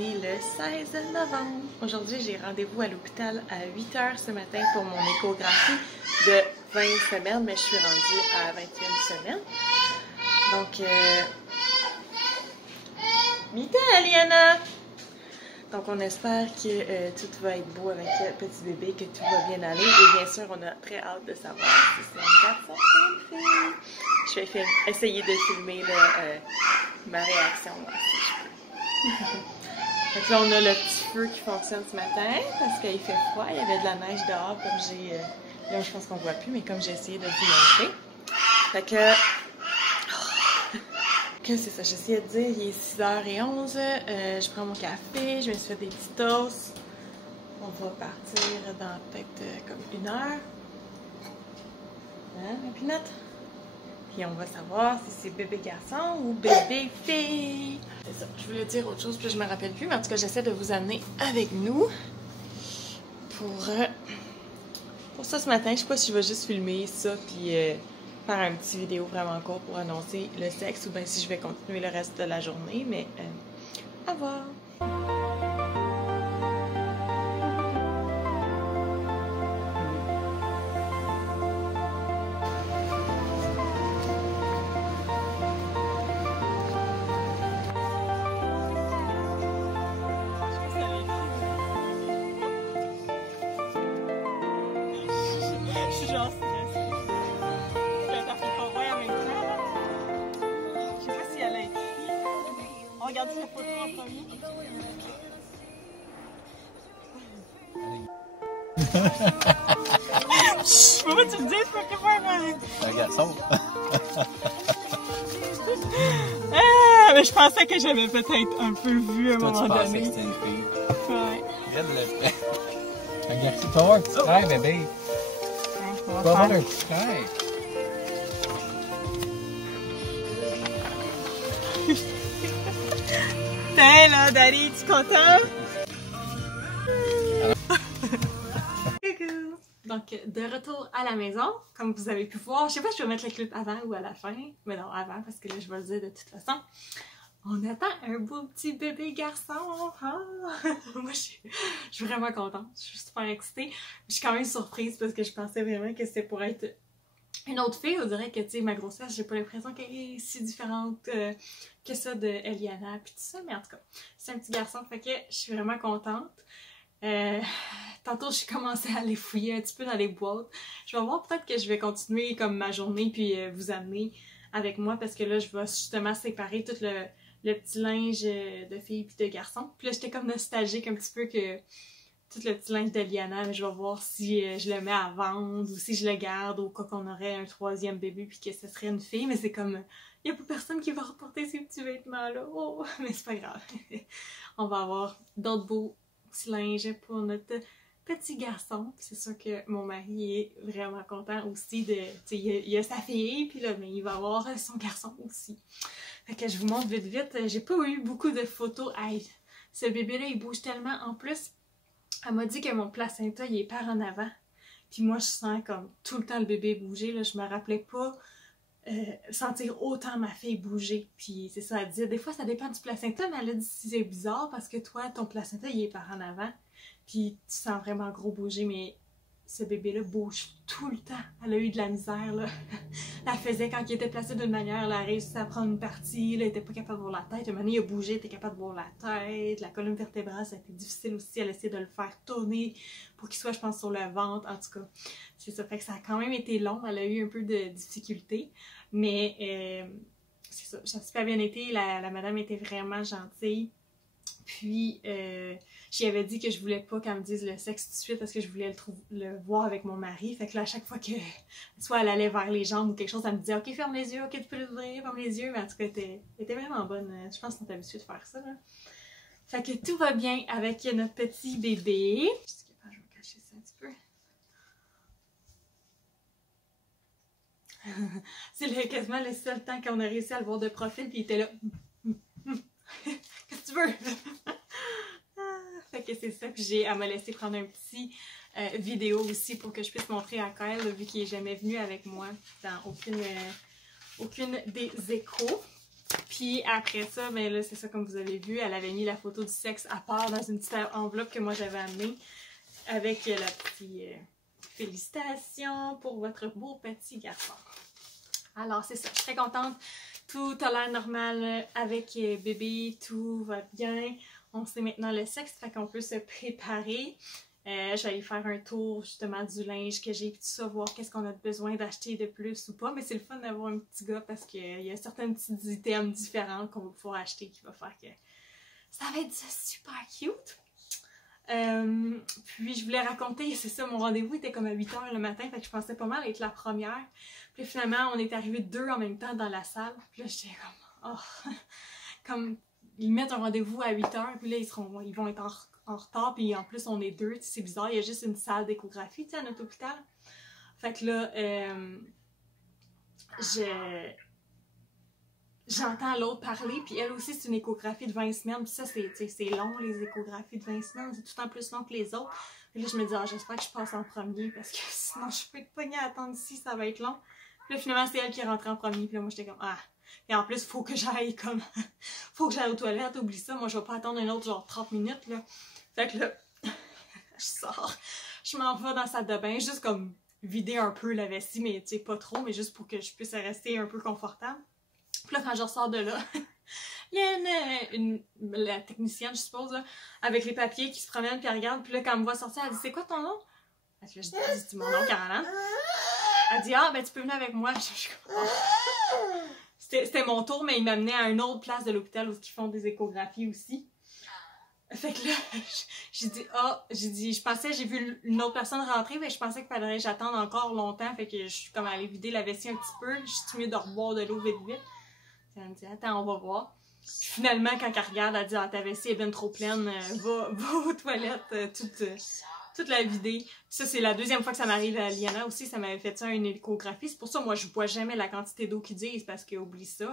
est le 16 novembre. Aujourd'hui, j'ai rendez-vous à l'hôpital à 8 h ce matin pour mon échographie de 20 semaines, mais je suis rendue à 21 semaines. Donc, Mita, Aliana! Donc, on espère que tout va être beau avec le petit bébé, que tout va bien aller. Et bien sûr, on a très hâte de savoir si c'est un garçon ou une fille. Je vais essayer de filmer ma réaction là, si je peux. Donc là, on a le petit feu qui fonctionne ce matin parce qu'il fait froid. Il y avait de la neige dehors comme j'ai... là, je pense qu'on ne voit plus, mais comme j'ai essayé de vous montrer. Fait que... que c'est ça, j'essayais de dire, il est 6h11, je prends mon café, je me suis fait des petits toasts. On va partir dans peut-être comme 1 heure. Hein, ma pinotte? Puis on va savoir si c'est bébé garçon ou bébé fille. C'est ça, je voulais dire autre chose, puis je me rappelle plus, mais en tout cas, j'essaie de vous amener avec nous pour ça ce matin. Je sais pas si je vais juste filmer ça, puis faire un petit vidéo vraiment court pour annoncer le sexe, ou bien si je vais continuer le reste de la journée, mais à voir. Regarde la photo en premier. Pourquoi tu me dis, je peux plus faire un garçon. Mais je pensais que j'avais peut-être un peu vu à un moment donné. Tu pensais que c'était une fille. Ouais. Regarde le... Un garçon. Tu vas voir un petit frère, bébé. Tu vas voir un petit frère. Tiens là, Daddy, tu es content? Coucou! Donc, de retour à la maison, comme vous avez pu voir, je sais pas si je vais mettre le clip avant ou à la fin, mais non, avant, parce que là, je vais le dire de toute façon. On attend un beau petit bébé garçon! Ah! Moi, je suis vraiment contente, je suis super excitée. Je suis quand même surprise parce que je pensais vraiment que c'était pour être une autre fille. On dirait que, tu sais, ma grossesse, j'ai pas l'impression qu'elle est si différente que ça de Eliana puis tout ça, mais en tout cas, c'est un petit garçon, fait que je suis vraiment contente. Tantôt, j'ai commencé à aller fouiller un petit peu dans les boîtes. Je vais voir, peut-être que je vais continuer comme ma journée puis vous amener avec moi parce que là, je vais justement séparer tout le petit linge de filles puis de garçons. Puis là, j'étais comme nostalgique un petit peu que tout le petit linge de Liana, mais je vais voir si je le mets à vendre ou si je le garde au cas qu'on aurait un 3e bébé puis que ce serait une fille, mais c'est comme... Il n'y a pas personne qui va reporter ces petits vêtements-là. Oh, mais c'est pas grave. On va avoir d'autres beaux petits linges pour notre petit garçon. C'est sûr que mon mari est vraiment content aussi de... Tu sais, il a sa fille, puis là, mais il va avoir son garçon aussi. Fait que je vous montre vite vite. J'ai pas eu beaucoup de photos. Hey, ce bébé-là, il bouge tellement. En plus, elle m'a dit que mon placenta, il est par en avant. Puis moi, je sens comme tout le temps le bébé bouger. Là, je me rappelais pas sentir autant ma fille bouger. Puis c'est ça, elle dit, des fois, ça dépend du placenta, mais elle a dit, c'est bizarre parce que toi, ton placenta, il est par en avant. Puis tu sens vraiment gros bouger, mais ce bébé-là bouge tout le temps. Elle a eu de la misère, là. Elle faisait quand il était placé d'une manière, elle a réussi à prendre une partie, là, elle était pas capable de voir la tête. Un moment donné, il a bougé, elle était capable de voir la tête. La colonne vertébrale, ça a été difficile aussi. Elle a essayé de le faire tourner pour qu'il soit, je pense, sur le ventre. En tout cas, c'est ça. Fait que ça a quand même été long. Elle a eu un peu de difficulté. Mais c'est ça. Ça a super bien été. La madame était vraiment gentille. Puis, j'y avais dit que je voulais pas qu'elle me dise le sexe tout de suite parce que je voulais le voir avec mon mari. Fait que là, à chaque fois que soit elle allait vers les jambes ou quelque chose, elle me disait « Ok, ferme les yeux, ok, tu peux l'ouvrir, ferme les yeux. » Mais en tout cas, elle était vraiment bonne. Je pense qu'on est habitué de faire ça, là. Fait que tout va bien avec notre petit bébé. Je vais cacher ça un petit peu. C'est quasiment le seul temps qu'on a réussi à le voir de profil, puis il était là. Qu'est-ce que tu veux? Fait que c'est ça, puis elle m'a laissé prendre un petit vidéo aussi pour que je puisse montrer à Kyle, vu qu'il n'est jamais venu avec moi dans aucune des échos. Puis après ça, ben là, c'est ça, comme vous avez vu, elle avait mis la photo du sexe à part dans une petite enveloppe que moi j'avais amenée avec la petite félicitations pour votre beau petit garçon. Alors c'est ça, je suis très contente. Tout a l'air normal avec bébé, tout va bien. On sait maintenant le sexe, fait qu'on peut se préparer. J'allais faire un tour justement du linge que j'ai, tout ça, voir qu'est-ce qu'on a besoin d'acheter de plus ou pas. Mais c'est le fun d'avoir un petit gars parce qu'il y a certains petits items différents qu'on va pouvoir acheter qui va faire que ça va être super cute. Puis je voulais raconter, c'est ça, mon rendez-vous était comme à 8h le matin, fait que je pensais pas mal être la première. Puis finalement, on est arrivés 2 en même temps dans la salle. Puis là, j'étais comme, oh, comme, ils mettent un rendez-vous à 8h, puis là, ils vont être en retard, puis en plus, on est 2, c'est bizarre, il y a juste une salle d'échographie, tu sais, à notre hôpital. Fait que là, j'entends l'autre parler, puis elle aussi, c'est une échographie de 20 semaines, puis ça, c'est long, les échographies de 20 semaines, c'est tout le temps plus long que les autres. Et là, je me dis, ah, j'espère que je passe en premier, parce que sinon, je peux être pognée à attendre ici, ça va être long. Puis là, finalement, c'est elle qui est rentrée en premier, puis là, moi, j'étais comme, ah. Et en plus, faut que j'aille comme, faut que j'aille aux toilettes, oublie ça, moi, je vais pas attendre un autre, genre 30 minutes, là. Fait que là, je sors, je m'en vais dans la salle de bain, juste comme vider un peu la vessie, mais tu sais, pas trop, mais juste pour que je puisse rester un peu confortable. Puis là, quand je ressors de là, il y a la technicienne, je suppose, là, avec les papiers qui se promène puis elle regarde. Puis là, quand elle me voit sortir, elle dit « C'est quoi ton nom? » Là, je dis « Mon nom, Caroline. » Elle dit « Ah, ben tu peux venir avec moi. » C'était mon tour, mais il m'amenait à une autre place de l'hôpital où ils font des échographies aussi. Fait que là, j'ai dit « Ah, je pensais, j'ai vu une autre personne rentrer, mais je pensais qu'il fallait que j'attende encore longtemps. » Fait que je suis comme allée vider la vessie un petit peu. Je suis mieux de reboire de l'eau vite vite. Elle me dit, attends, on va voir. Puis finalement, quand elle regarde, elle dit, ah, ta vessie est bien trop pleine, va aux toilettes, toute la vider. Puis ça, c'est la deuxième fois que ça m'arrive à Liana aussi, ça m'avait fait ça à une échographie. C'est pour ça, moi, je bois jamais la quantité d'eau qu'ils disent, parce que, oublie ça,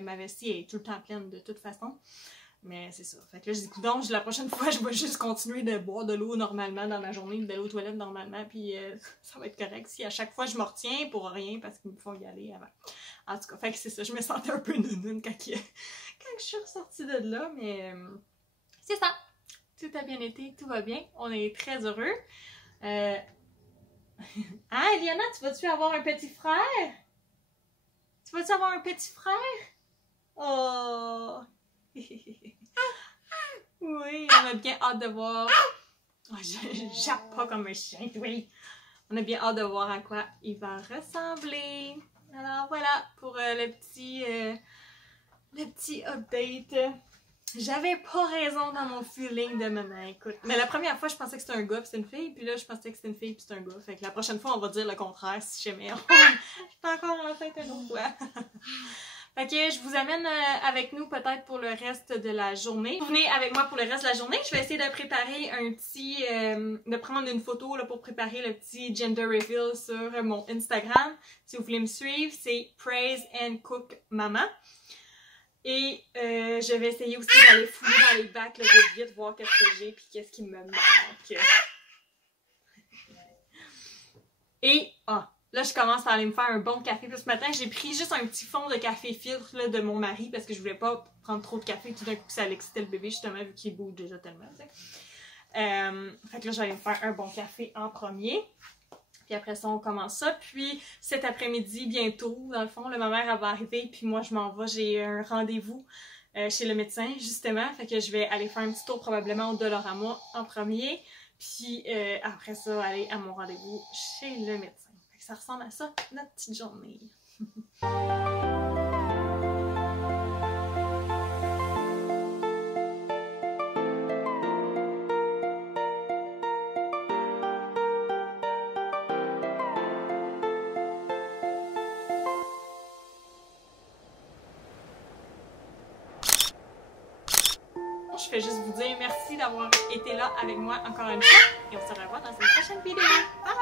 ma vessie est tout le temps pleine de toute façon. Mais c'est ça. Fait que là, je dis, donc, la prochaine fois, je vais juste continuer de boire de l'eau normalement dans ma journée, d'aller aux toilettes normalement, puis ça va être correct. Si à chaque fois, je me retiens pour rien, parce qu'il me faut y aller avant. En tout cas, fait que c'est ça. Je me sentais un peu nounoune quand je suis ressortie de là, mais c'est ça. Tout a bien été, tout va bien. On est très heureux. Hein, Eliana, tu vas-tu avoir un petit frère? Tu vas-tu avoir un petit frère? Oh! Oui, on a bien hâte de voir. Oh, je jappe pas comme un chien, oui. On a bien hâte de voir à quoi il va ressembler. Alors voilà pour le petit update. J'avais pas raison dans mon feeling de maman, écoute. Mais la première fois, je pensais que c'était un gars puis c'était une fille, puis là, je pensais que c'était une fille puis c'était un gars. Fait que la prochaine fois, on va dire le contraire si jamais. Je suis encore enceinte une autre fois. Fait que je vous amène avec nous peut-être pour le reste de la journée. Venez avec moi pour le reste de la journée. Je vais essayer de préparer un petit... de prendre une photo là, pour préparer le petit gender reveal sur mon Instagram. Si vous voulez me suivre, c'est Praise and Cook Mama. Et je vais essayer aussi d'aller fouiller dans les bacs là, vite, voir qu'est-ce que j'ai puis qu'est-ce qui me manque. Et... là, je commence à aller me faire un bon café. Puis ce matin, j'ai pris juste un petit fond de café filtre là, de mon mari parce que je voulais pas prendre trop de café. Tout d'un coup, ça l'excitait le bébé, justement, vu qu'il bouge déjà tellement. Fait que là, je vais aller me faire un bon café en premier. Puis après ça, on commence ça. Puis cet après-midi, bientôt, dans le fond, là, ma mère elle va arriver. Puis moi, je m'en vais. J'ai un rendez-vous chez le médecin, justement. Fait que je vais aller faire un petit tour probablement au Dollarama en premier. Puis après ça, aller à mon rendez-vous chez le médecin. Ça ressemble à ça, notre petite journée. Je fais juste vous dire merci d'avoir été là avec moi encore une fois et on se revoit dans une prochaine vidéo. Bye!